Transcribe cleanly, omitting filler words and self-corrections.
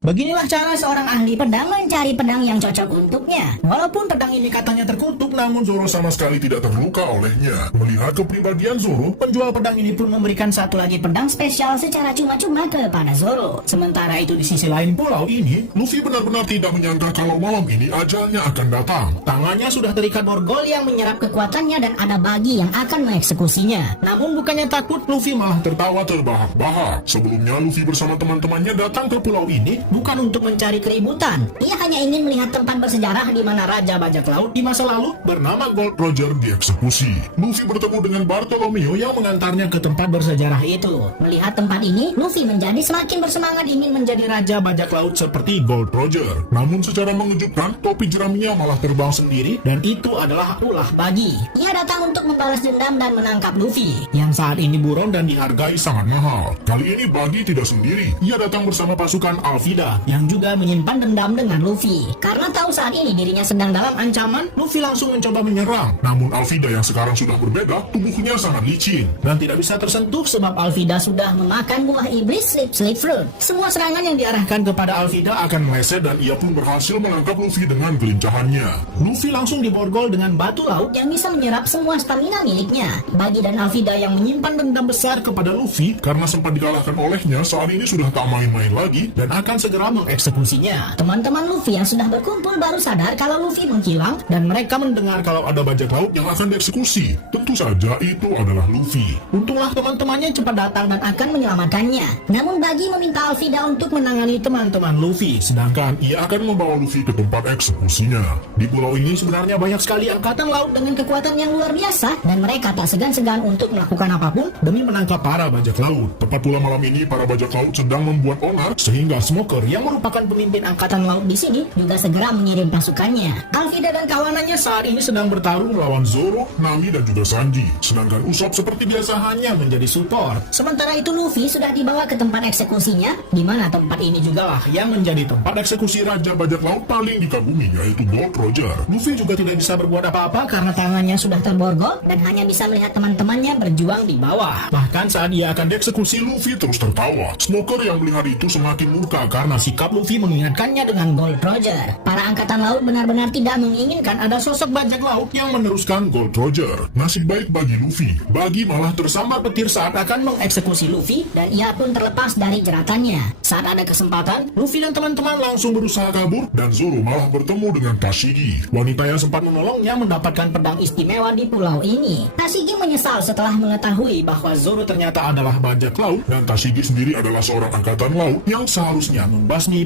Beginilah cara seorang ahli pedang mencari pedang yang cocok untuknya. Walaupun pedang ini katanya terkutuk, namun Zoro sama sekali tidak terluka olehnya. Melihat kepribadian Zoro, Penjual pedang ini pun memberikan satu lagi pedang spesial secara cuma-cuma kepada Zoro. Sementara itu di sisi lain pulau ini, Luffy benar-benar tidak menyangka kalau malam ini ajalnya akan datang. tangannya sudah terikat borgol yang menyerap kekuatannya dan ada bagi yang akan mengeksekusinya. Namun bukannya takut, Luffy malah tertawa terbahak-bahak. Sebelumnya Luffy bersama teman-temannya datang ke pulau ini bukan untuk mencari keributan. Ia hanya ingin melihat tempat bersejarah di mana Raja Bajak Laut di masa lalu bernama Gold Roger dieksekusi. Luffy bertemu dengan Bartolomeo yang mengantarnya ke tempat bersejarah itu. Melihat tempat ini, Luffy menjadi semakin bersemangat ingin menjadi Raja Bajak Laut seperti Gold Roger. Namun secara mengejutkan, topi jeraminya malah terbang sendiri dan itu adalah ulah bagi. Ia datang untuk membalas dendam dan menangkap Luffy, yang saat ini buron dan dihargai sangat mahal. Kali ini Bagi tidak sendiri. Ia datang bersama pasukan Alvida yang juga menyimpan dendam dengan Luffy. Karena tahu saat ini dirinya sedang dalam ancaman, Luffy langsung mencoba menyerang. Namun Alvida yang sekarang sudah berbeda, tubuhnya sangat licin dan tidak bisa tersentuh sebab Alvida sudah memakan buah iblis Sleep Fruit. Semua serangan yang diarahkan kepada Alvida akan meleset dan ia pun berhasil menangkap Luffy dengan kelincahannya. Luffy langsung diborgol dengan batu laut yang bisa menyerap semua stamina miliknya. Bagi dan Alvida yang menyimpan dendam besar kepada Luffy karena sempat dikalahkan olehnya, saat ini sudah tak main-main lagi dan akan segera mengeksekusinya. Teman-teman Luffy yang sudah berkumpul baru sadar kalau Luffy menghilang dan mereka mendengar kalau ada bajak laut yang akan dieksekusi. Tentu saja itu adalah Luffy. Untunglah teman-temannya cepat datang dan akan menyelamatkannya. Namun Bagi meminta Alvida untuk menangani teman-teman Luffy, sedangkan ia akan membawa Luffy ke tempat eksekusinya. Di pulau ini sebenarnya banyak sekali angkatan laut dengan kekuatan yang luar biasa dan mereka tak segan-segan untuk melakukan apapun demi menangkap para bajak laut. Tepat pula malam ini para bajak laut sedang membuat onar sehingga Smoker yang merupakan pemimpin angkatan laut di sini juga segera mengirim pasukannya. Alvida dan kawanannya saat ini sedang bertarung melawan Zoro, Nami dan juga Sanji. Sedangkan Usopp seperti biasa hanya menjadi support. Sementara itu Luffy sudah dibawa ke tempat eksekusinya, di mana tempat ini juga lah yang menjadi tempat eksekusi Raja Bajak Laut paling dikagumi, yaitu Gold Roger. Luffy juga tidak bisa berbuat apa-apa karena tangannya sudah terborgol dan hanya bisa melihat teman-temannya berjuang di bawah. Bahkan saat ia akan dieksekusi, Luffy terus tertawa. Smoker yang melihat itu semakin murka karena sikap Luffy mengingatkannya dengan Gold Roger. Para angkatan laut benar-benar tidak menginginkan ada sosok bajak laut yang meneruskan Gold Roger. Nasib baik bagi Luffy, Bagi malah tersambar petir saat akan mengeksekusi Luffy dan ia pun terlepas dari jeratannya. Saat ada kesempatan, Luffy dan teman-teman langsung berusaha kabur dan Zoro malah bertemu dengan Tashigi. Wanita yang sempat menolongnya mendapatkan pedang istimewa di pulau ini. Tashigi menyesal setelah mengetahui bahwa Zoro ternyata adalah bajak laut dan Tashigi sendiri adalah seorang angkatan laut yang seharusnya membasmi